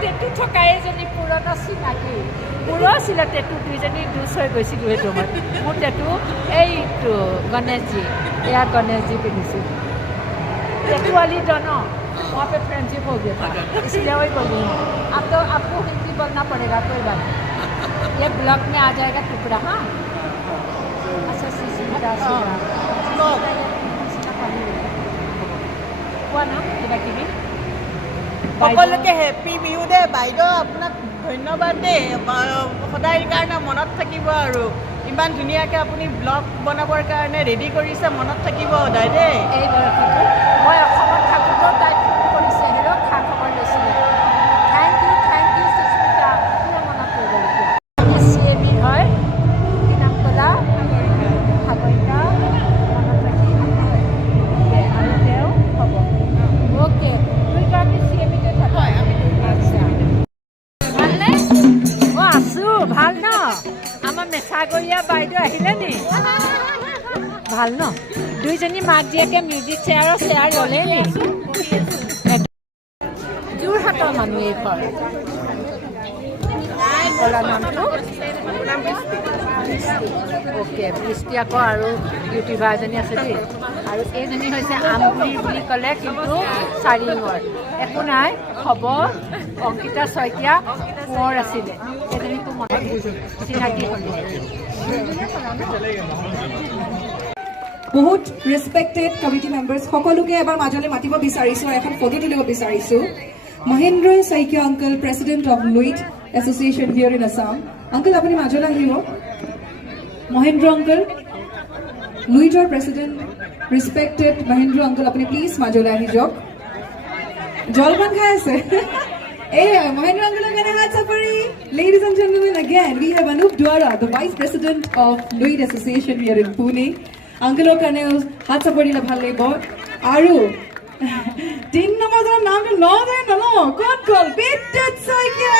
টেটু থকা এজনী পুৰণা চিনাকি মোৰো আছিলে টেটু দুইজনী দুচ হৈ গৈছিলোঁ সেইটো মই মোৰ টেটু এইটো গণেশজী এয়া গণেশজী पिन्हिছোঁ टेटू वाली दोनों वहाँ पे फ्रेंडशिप हो गया था इसलिए वही बोल रही हूँ अब तो आपको हिंदी बोलना पड़ेगा कोई बात नहीं ये ब्लॉग में आ जाएगा टुकड़ा हाँ अच्छा কোৱা না কিবা কিবি সকলোকে হেপী বিহু দে বাইদেউ আপোনাক ধন্যবাদ দেই সদায় কাৰণে মনত থাকিব আৰু ইমান ধুনীয়াকৈ আপুনি ব্লগ বনাবৰ কাৰণে ৰেডি কৰিছে মনত থাকিব সদায় দেই এই বয়সতো মই অসমত থাকোঁতেও তাই ফোন কৰিছে হেৰৌ খা খবৰ লৈছিলে থেংক ইউ সুস্মিতা কিয় মনত পৰিব এতিয়া CAB হয় কি নাম ক'লা সাগৰিকা মনত ৰাখি আৰু তেওঁ হ'ব অ'কে দুইগৰাকী CAB-তে থাকোঁ ভালনে অঁ আছোঁ ভাল ন আমাৰ মেছাগৰীয়া বাইদেউ আহিলে নি ভাল ন দুইজনী মাক জীয়েকে মিউজিক চেয়াৰ ল'লে নি যোৰহাটৰ মানুহ এই ঘৰ ক'লা নামটো অ'কে বৃষ্টি আকৌ আৰু ইউটিউবাৰ এজনী আছে দেই আৰু এইজনী হৈছে আমগুৰি বুলি ক'লে কিন্তু চাৰিঙৰ একো নাই হ'ব অংকিতা শইকীয়া কোঁৱৰ আছিলে এইজনীকো মনত চিনাকি হ'লো বহুত ৰেসপেক্টেড কমিটি মেম্বাৰ্স সকলোকে এবাৰ মাজলৈ মাতিব বিচাৰিছোঁ এখন ফটো তুলিব বিচাৰিছোঁ Mahendra Saikia uncle president of Luit association here in Assam uncle আপুনি মাজলৈ আহিব মহেন্দ্ৰ আংকল লুইটৰ প্ৰেচিডেণ্ট ৰেসপেক্টেড মহেন্দ্ৰ আংকল আপুনি প্লিজ মাজলৈ আহি যাওক জলপান খাই আছে এই মহেন্দ্ৰ আংকলৰ কাৰণে হাত চাপৰি ladies and gentlemen again we have Anup Dwara the vice president of Luit Association here in Pune আংকলৰ কাৰণে হাত চাপৰিলে ভাল লাগিব আৰু 3 নম্বৰৰ নামটো নজনে নলো কোন কল বিদ্যুৎ শইকীয়া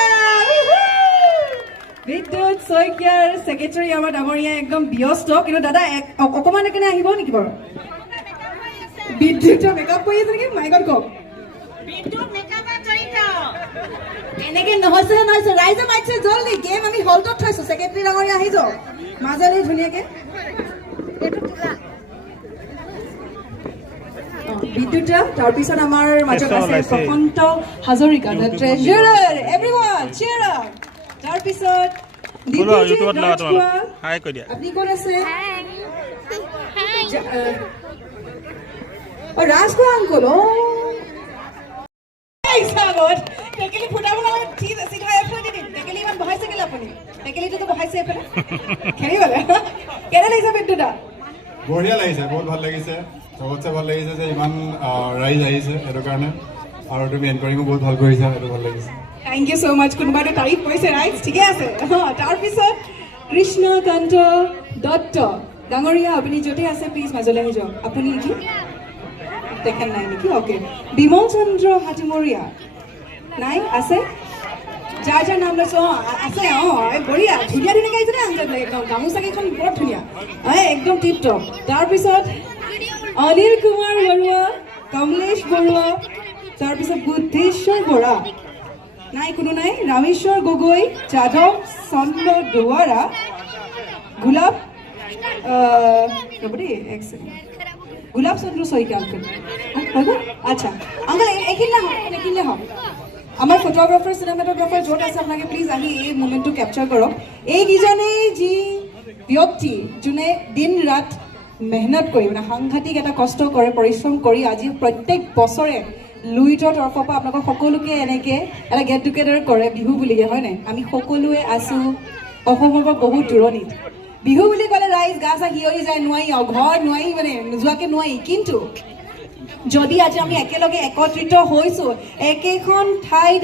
বিদ্যুৎ শইকীয়াৰ সেক্ৰেটাৰী আমাৰ ডাঙৰীয়া একদম ব্যস্ত কিন্তু দাদা অকমান একেনে আহিব নেকি বাৰু বিদ্যুৎ মেকআপ কৰি আছে নেকি মাইকত কওক বিদ্যুৎ মেকআপত জড়িত এনেকে নহৈছে ৰাইজে মাইছে জলদি গেম আমি হলটত থৈছো সেক্ৰেটাৰী ডাঙৰীয়া আহি যাওক মাজলৈ ধুনীয়াকে বিদ্যুৎ তাৰপিছত আমাৰ মাজত আছে Prashanta Hazarika the treasurer everyone cheer up তাৰপিছত আপুনি কোন আছে ৰাজকুমাৰ আংকল টেকেলি ফুটাবলৈ ঠিক আছে চিধা এফালে দি দিম টেকেলি ইমান বহাইছে কেলে আপুনি টেকেলিটো বহাইছে এফালে খেলিবলে কেনে লাগিছে বিদ্যুৎ বঢ়িয়া লাগিছে বহুত ভাল লাগিছে চবতছে ভাল লাগিছে যে ইমান ৰাইজ আহিছে সেইটো কাৰণে আৰু তুমি এনকাৰিঙো বহুত ভাল কৰিছা সেইটো ভাল লাগিছে থেংক ইউ সো মাচ কোনোবাই তাৰিফ কৰিছে ৰাইজ ঠিকে আছে তাৰপিছত কৃষ্ণকান্ত দত্ত ডাঙৰীয়া আপুনি য'তে আছে প্লিজ মাজলৈ আহি যাওক আপুনি নেকি দেখেন নাই নেকি অ'কে বিমল চন্দ্ৰ হাতীমৰীয়া নাই আছে যাৰ যাৰ নাম লৈছো আছে বঢ়িয়া ধুনীয়া ধুনীয়াকৈ আহিছে নে আংকল একদম গামোচাকেইখন বৰ ধুনীয়া একদম টিপ টপ তাৰপিছত অনিল কুমাৰ বৰুৱা কমলেশ বৰুৱা তাৰপিছত বুদ্ধেশ্বৰ বৰা নাই কোনো নাই ৰামেশ্বৰ গগৈ যাদৱ চন্দ্ৰ দুৱাৰা গোলাপ ৰ'ব দেই এক ছেকেণ্ড গোলাপ চন্দ্ৰ শইকীয়া আংকল আচ্ছা আংকল এইখিনিলে হওক আমাৰ ফটোগ্ৰাফাৰ চিনেমাটোগ্ৰাফাৰ য'ত আছে আপোনালোকে প্লিজ আহি এই মুমেণ্টটো কেপচাৰ কৰক এইকেইজনেই যি ব্যক্তি যোনে দিন ৰাত মেহনত কৰি মানে সাংঘাতিক এটা কষ্ট কৰে পৰিশ্ৰম কৰি আজি প্ৰত্যেক বছৰে লুইটৰ তৰফৰ পৰা আপোনালোকক সকলোকে এনেকৈ এটা গেট টুগেডাৰ কৰে বিহু বুলিয়ে হয় নাই আমি সকলোৱে আছোঁ অসমৰ পৰা বহুত দূৰণিত বিহু বুলি ক'লে ৰাইজ গা চা হিয়ৰি যায় নোৱাৰি ঘৰ নোৱাৰি মানে নোযোৱাকৈ নোৱাৰি কিন্তু যদি আজি আমি একেলগে একত্ৰিত হৈছোঁ একেখন ঠাইত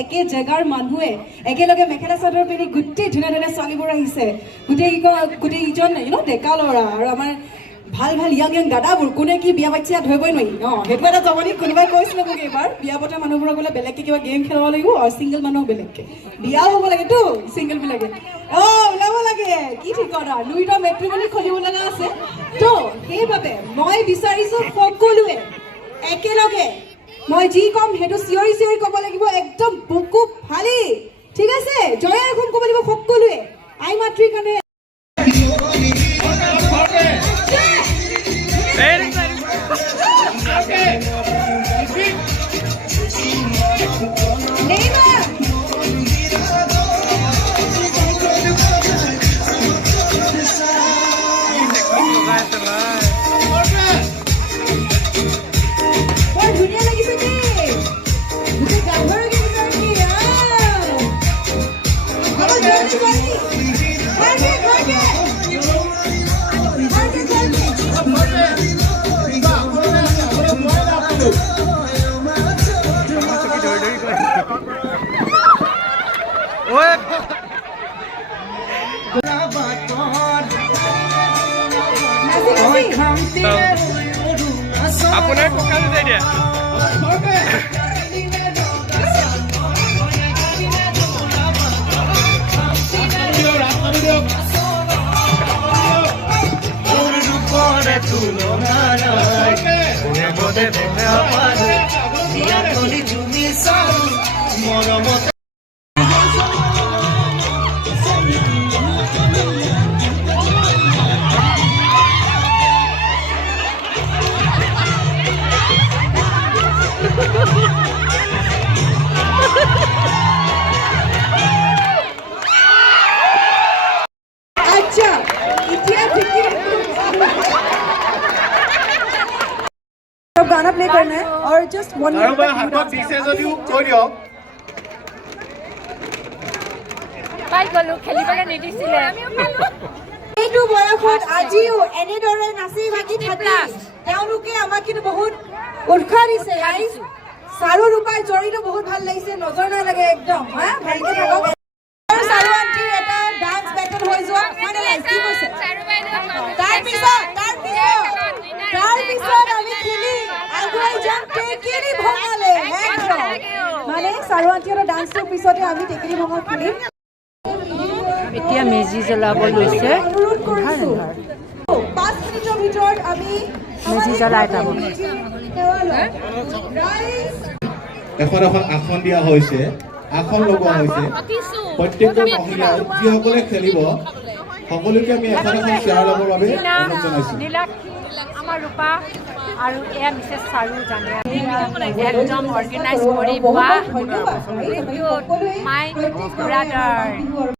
একে জেগাৰ মানুহে একেলগে মেখেলা চাদৰ পিন্ধি গোটেই ধুনীয়া ধুনীয়া ছোৱালীবোৰ আহিছে গোটেইকেইজন ডেকা ল'ৰা আৰু আমাৰ ভাল ভাল ইয়াং দাদাবোৰ কোনে কি বিয়া পাতিছে ধৰিবই নোৱাৰি সেইটো এটা জমনি কোনোবাই কৈছিলে মোক এইবাৰ বিয়া পতা মানুহবোৰক বোলে বেলেগকৈ কিবা গেম খেলাব লাগিব আৰু ছিংগল মানুহক বেলেগকৈ বিয়াও হ'ব লাগেতো ছিংগলবিলাকে ওলাব লাগে কি ঠিকনা লুইটৰ মেট্ৰিমনি খুলিব লগা আছে তো সেইবাবে মই বিচাৰিছোঁ সকলোৱে একেলগে মই যি ক'ম সেইটো চিঞৰি চিঞৰি ক'ব লাগিব একদম আচ্ছা এতিয়া ঠিকে अब गाना प्ले करना है और जस्ट 1 मिनट পাই গ'লো খেলিবলৈ নিদিছিলে এইটো বয়সত আজিও এনেদৰে নাচি বাগি থাকে তেওঁলোকে আমাক কিন্তু বহুত উৎসাহ দিছে চাৰু ৰূপাৰ জৰিটো বহুত ভাল লাগিছে নজৰ নালাগে একদম হা ভালকে থাকক চাৰু আন্টিৰ এটা ডান্স বেটল হৈ যোৱা ফাইনেলাইজ কি কৈছে তাৰ পিছত আমি খেলি আগুৱাই যাম টেকেলি ভঙালে একদম মানে চাৰু আন্টিৰ ডান্সৰ পিছতে আমি টেকেলি ভঙা খেলিম এতিয়া মেজি জ্বলাব লৈছে অনুৰোধ কৰিছো 5 মিনিটৰ ভিতৰত আমি মেজি জ্বলাই পাব এখন আসন দিয়া হৈছে আসন লগোৱা হৈছে প্ৰত্যেকজন মহিলাই যিসকলে খেলিব সকলোকে আমি এখন চেয়াৰ ল'বৰ বাবে অনুৰোধ জনাইছোঁ নীলাক্ষী আমাৰ ৰূপা আৰু এয়া মিছেছ চাৰু জানে একদম অৰ্গেনাইজ কৰি বা মাই ব্ৰাদাৰ